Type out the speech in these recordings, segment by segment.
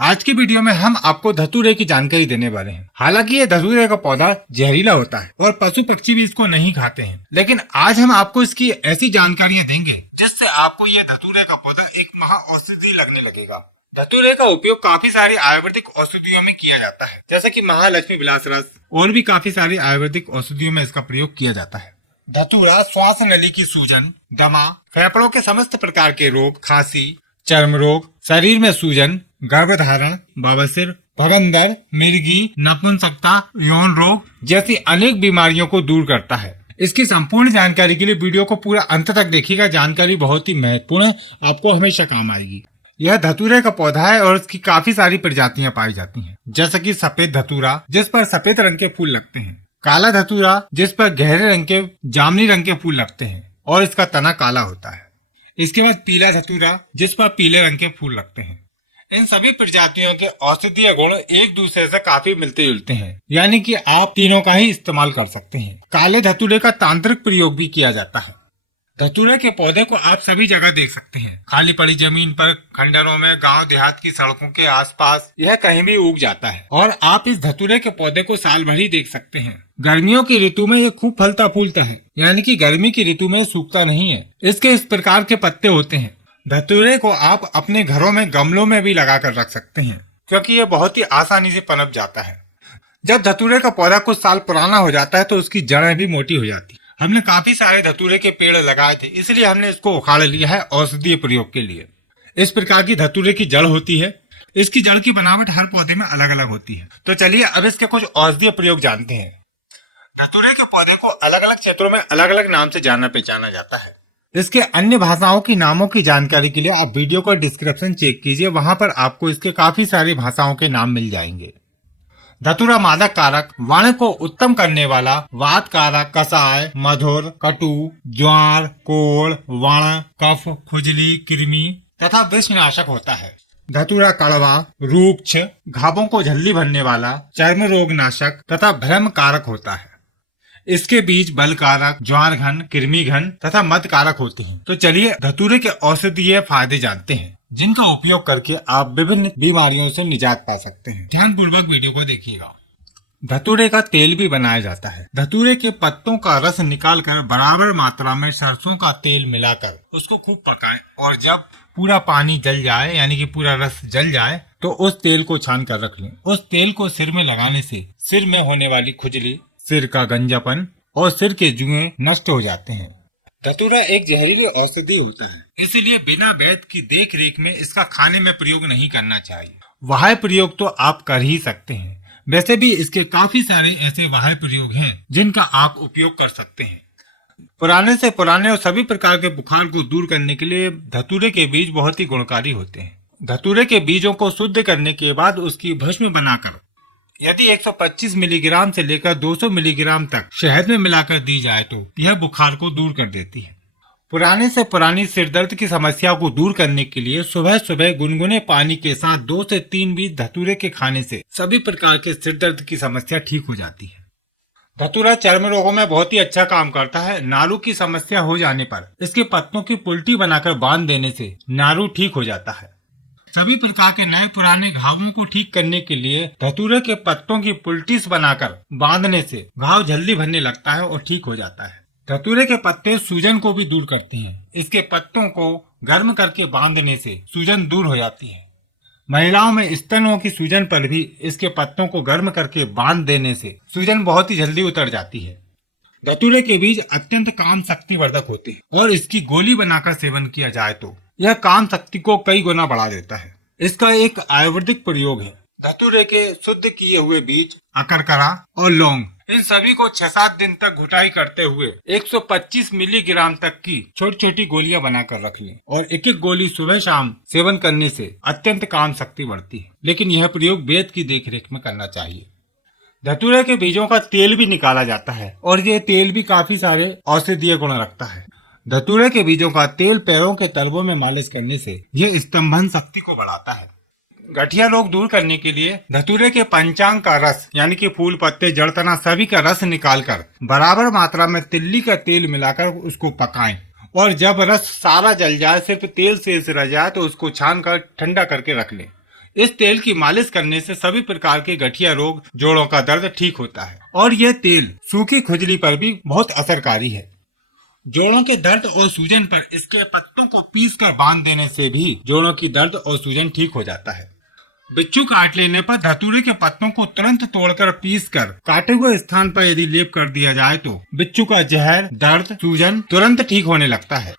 आज की वीडियो में हम आपको धतूरे की जानकारी देने वाले हैं। हालांकि ये धतूरे का पौधा जहरीला होता है और पशु पक्षी भी इसको नहीं खाते हैं, लेकिन आज हम आपको इसकी ऐसी जानकारियां देंगे जिससे आपको ये धतूरे का पौधा एक महा औषधि लगने लगेगा। धतूरे का उपयोग काफी सारी आयुर्वेदिक औषधियों में किया जाता है, जैसे कि महालक्ष्मी विलास रस और भी काफी सारी आयुर्वेदिक औषधियों में इसका प्रयोग किया जाता है। धतूरा श्वास नली की सूजन, दमा, फेफड़ों के समस्त प्रकार के रोग, खांसी, चर्म रोग, शरीर में सूजन, गर्भधारण, बवासीर, भगंदर, मिर्गी, नपुंसकता, यौन रोग जैसी अनेक बीमारियों को दूर करता है। इसकी संपूर्ण जानकारी के लिए वीडियो को पूरा अंत तक देखिएगा। जानकारी बहुत ही महत्वपूर्ण है, आपको हमेशा काम आएगी। यह धतूरे का पौधा है और इसकी काफी सारी प्रजातियां पाई जाती हैं, जैसे कि सफेद धतूरा जिस पर सफेद रंग के फूल लगते हैं, काला धतूरा जिस पर गहरे रंग के जामुनी रंग के फूल लगते हैं और इसका तना काला होता है। इसके बाद पीला धतूरा जिस पर पीले रंग के फूल लगते हैं। इन सभी प्रजातियों के औषधीय गुण एक दूसरे से काफी मिलते जुलते हैं, यानी कि आप तीनों का ही इस्तेमाल कर सकते हैं। काले धतूरे का तांत्रिक प्रयोग भी किया जाता है। धतूरे के पौधे को आप सभी जगह देख सकते हैं, खाली पड़ी जमीन पर, खंडरों में, गांव देहात की सड़कों के आसपास, यह कहीं भी उग जाता है और आप इस धतूरे के पौधे को साल भर ही देख सकते हैं। गर्मियों की ऋतु में ये खूब फलता फूलता है, यानी कि गर्मी की ऋतु में सूखता नहीं है। इसके इस प्रकार के पत्ते होते हैं। धतूरे को आप अपने घरों में गमलों में भी लगा कर रख सकते हैं, क्योंकि ये बहुत ही आसानी से पनप जाता है। जब धतूरे का पौधा कुछ साल पुराना हो जाता है तो उसकी जड़ें भी मोटी हो जाती है। हमने काफी सारे धतूरे के पेड़ लगाए थे, इसलिए हमने इसको उखाड़ लिया है औषधीय प्रयोग के लिए। इस प्रकार की धतूरे की जड़ होती है। इसकी जड़ की बनावट हर पौधे में अलग अलग होती है। तो चलिए अब इसके कुछ औषधीय प्रयोग जानते हैं। धतूरे के पौधे को अलग अलग क्षेत्रों में अलग अलग नाम से जाना पहचाना जाता है। इसके अन्य भाषाओं की नामों की जानकारी के लिए आप वीडियो का डिस्क्रिप्शन चेक कीजिए, वहां पर आपको इसके काफी सारी भाषाओं के नाम मिल जाएंगे। धतूरा मादक कारक, वाणी को उत्तम करने वाला, वात कारक, कषाय, मधुर, कटु, ज्वार, कोढ़, व्रण, कफ, खुजली, कृमि तथा विषनाशक होता है। धतूरा कड़वा, रूक्ष, घावों को झल्ली भरने वाला, चर्म रोग नाशक तथा भ्रम कारक होता है। इसके बीज बल कारक, ज्वार घन, कृमि घन तथा मद कारक होते हैं। तो चलिए धतूरे के औषधीय फायदे जानते हैं, जिनका उपयोग करके आप विभिन्न बीमारियों से निजात पा सकते हैं। ध्यान पूर्वक वीडियो को देखिएगा। धतूरे का तेल भी बनाया जाता है। धतूरे के पत्तों का रस निकालकर बराबर मात्रा में सरसों का तेल मिलाकर उसको खूब पकाएं और जब पूरा पानी जल जाए, यानी कि पूरा रस जल जाए, तो उस तेल को छान कर रख लें। उस तेल को सिर में लगाने से सिर में होने वाली खुजली, सिर का गंजापन और सिर के जुएं नष्ट हो जाते हैं। धतूरा एक जहरीली औषधि होता है, इसलिए बिना वैद्य की देख रेख में इसका खाने में प्रयोग नहीं करना चाहिए। वाह्य प्रयोग तो आप कर ही सकते हैं। वैसे भी इसके काफी सारे ऐसे वाह्य प्रयोग हैं जिनका आप उपयोग कर सकते हैं। पुराने से पुराने और सभी प्रकार के बुखार को दूर करने के लिए धतूरे के बीज बहुत ही गुणकारी होते हैं। धतूरे के बीजों को शुद्ध करने के बाद उसकी भस्म बनाकर यदि 125 मिलीग्राम से लेकर 200 मिलीग्राम तक शहद में मिलाकर दी जाए तो यह बुखार को दूर कर देती है। पुराने से पुरानी सिरदर्द की समस्या को दूर करने के लिए सुबह सुबह गुनगुने पानी के साथ 2 से 3 बीज धतूरे के खाने से सभी प्रकार के सिरदर्द की समस्या ठीक हो जाती है। धतूरा चर्म रोगों में बहुत ही अच्छा काम करता है। नारू की समस्या हो जाने पर इसके पत्तों की पुल्टी बनाकर बांध देने से नारू ठीक हो जाता है। सभी प्रकार के नए पुराने घावों को ठीक करने के लिए धतूरे के पत्तों की पुल्टिस बनाकर बांधने से घाव जल्दी भरने लगता है और ठीक हो जाता है। धतूरे के पत्ते सूजन को भी दूर करते हैं। इसके पत्तों को गर्म करके बांधने से सूजन दूर हो जाती है। महिलाओं में स्तनों की सूजन पर भी इसके पत्तों को गर्म करके बांध देने से सूजन बहुत ही जल्दी उतर जाती है। धतूरे के बीज अत्यंत काम शक्तिवर्धक होते हैं और इसकी गोली बनाकर सेवन किया जाए तो यह काम शक्ति को कई गुना बढ़ा देता है। इसका एक आयुर्वेदिक प्रयोग है। धतूरे के शुद्ध किए हुए बीज, अकरकरा और लौंग, इन सभी को 6-7 दिन तक घुटाई करते हुए 125 मिलीग्राम तक की छोटी छोटी गोलियां बनाकर रख लें और एक एक गोली सुबह शाम सेवन करने से अत्यंत काम शक्ति बढ़ती है। लेकिन यह प्रयोग वेद की देखरेख में करना चाहिए। धतूरे के बीजों का तेल भी निकाला जाता है और ये तेल भी काफी सारे औषधीय गुण रखता है। धतूरे के बीजों का तेल पैरों के तलवों में मालिश करने से ये स्तंभन शक्ति को बढ़ाता है। गठिया रोग दूर करने के लिए धतूरे के पंचांग का रस, यानी कि फूल, पत्ते, जड़, तना सभी का रस निकालकर बराबर मात्रा में तिल्ली का तेल मिलाकर उसको पकाएं और जब रस सारा जल जाए, सिर्फ तेल शेष रह जाए तो उसको छान कर ठंडा करके रख लें। इस तेल की मालिश करने से सभी प्रकार के गठिया रोग, जोड़ों का दर्द ठीक होता है और यह तेल सूखी खुजली पर भी बहुत असरकारी है। जोड़ों के दर्द और सूजन पर इसके पत्तों को पीसकर बांध देने से भी जोड़ों की दर्द और सूजन ठीक हो जाता है। बिच्छू काट लेने पर धतूरे के पत्तों को तुरंत तोड़कर पीसकर काटे हुए स्थान पर यदि लेप कर दिया जाए तो बिच्छू का जहर, दर्द, सूजन तुरंत ठीक होने लगता है।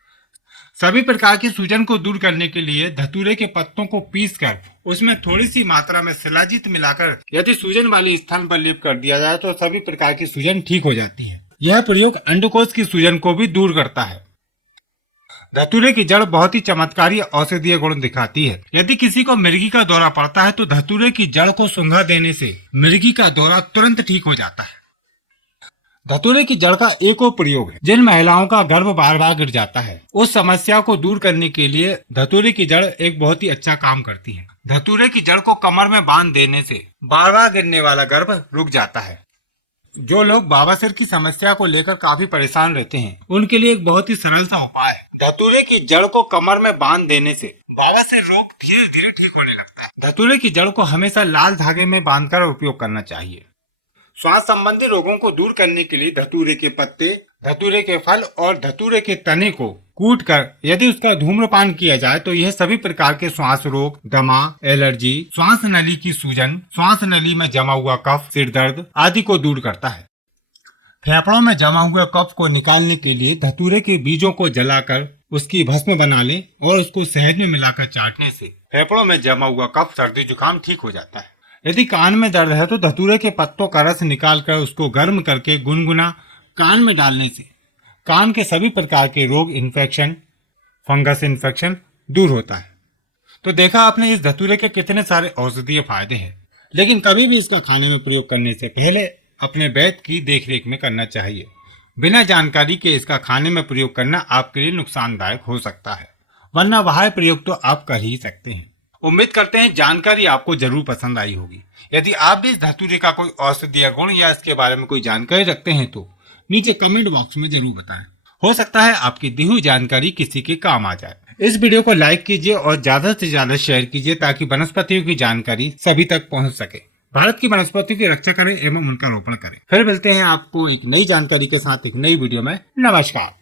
सभी प्रकार की सूजन को दूर करने के लिए धतूरे के पत्तों को पीसकर उसमें थोड़ी सी मात्रा में शिलाजीत मिलाकर यदि सूजन वाले स्थान पर लेप कर दिया जाए तो सभी प्रकार की सूजन ठीक हो जाती है। यह प्रयोग अंडकोश की सूजन को भी दूर करता है। धतूरे की जड़ बहुत ही चमत्कारी औषधीय गुण दिखाती है। यदि किसी को मिर्गी का दौरा पड़ता है तो धतूरे की जड़ को सूंघा देने से मिर्गी का दौरा तुरंत ठीक हो जाता है। धतूरे की जड़ का एक और प्रयोग है। जिन महिलाओं का गर्भ बार बार गिर जाता है उस समस्या को दूर करने के लिए धतूरे की जड़ एक बहुत ही अच्छा काम करती है। धतूरे की जड़ को कमर में बांध देने से बार बार गिरने वाला गर्भ रुक जाता है। जो लोग बवासीर की समस्या को लेकर काफी परेशान रहते हैं उनके लिए एक बहुत ही सरल सा उपाय है। धतूरे की जड़ को कमर में बांध देने से बवासीर रोग धीरे धीरे ठीक होने लगता है। धतूरे की जड़ को हमेशा लाल धागे में बांधकर उपयोग करना चाहिए। श्वास संबंधी रोगों को दूर करने के लिए धतूरे के पत्ते, धतूरे के फल और धतूरे के तने को कूट कर यदि उसका धूम्रपान किया जाए तो यह सभी प्रकार के श्वास रोग, दमा, एलर्जी, श्वास नली की सूजन, श्वास नली में जमा हुआ कफ, सिर दर्द आदि को दूर करता है। फेफड़ों में जमा हुए कफ को निकालने के लिए धतूरे के बीजों को जलाकर उसकी भस्म बना ले और उसको शहद में मिलाकर चाटने से फेफड़ों में जमा हुआ कफ, सर्दी जुकाम ठीक हो जाता है। यदि कान में दर्द है तो धतूरे के पत्तों का रस निकालकर उसको गर्म करके गुनगुना कान में डालने से कान के सभी प्रकार के रोग, इन्फेक्शन, फंगस इन्फेक्शन दूर होता है। तो देखा आपने इस धतूरे के कितने सारे औषधीय फायदे हैं, लेकिन कभी भी इसका खाने में प्रयोग करने से पहले अपने वैद्य की देखरेख में करना चाहिए। बिना जानकारी के इसका खाने में प्रयोग करना आपके लिए नुकसानदायक हो सकता है, वरना बाह्य प्रयोग तो आप कर ही सकते हैं। उम्मीद करते हैं जानकारी आपको जरूर पसंद आई होगी। यदि आप भी इस धतूरे का कोई औषधीय गुण या इसके बारे में कोई जानकारी रखते हैं तो नीचे कमेंट बॉक्स में जरूर बताएं। हो सकता है आपकी दी हुई जानकारी किसी के काम आ जाए। इस वीडियो को लाइक कीजिए और ज्यादा से ज्यादा शेयर कीजिए ताकि वनस्पतियों की जानकारी सभी तक पहुंच सके। भारत की वनस्पतियों की रक्षा करें एवं उनका रोपण करें। फिर मिलते हैं आपको एक नई जानकारी के साथ एक नई वीडियो में। नमस्कार।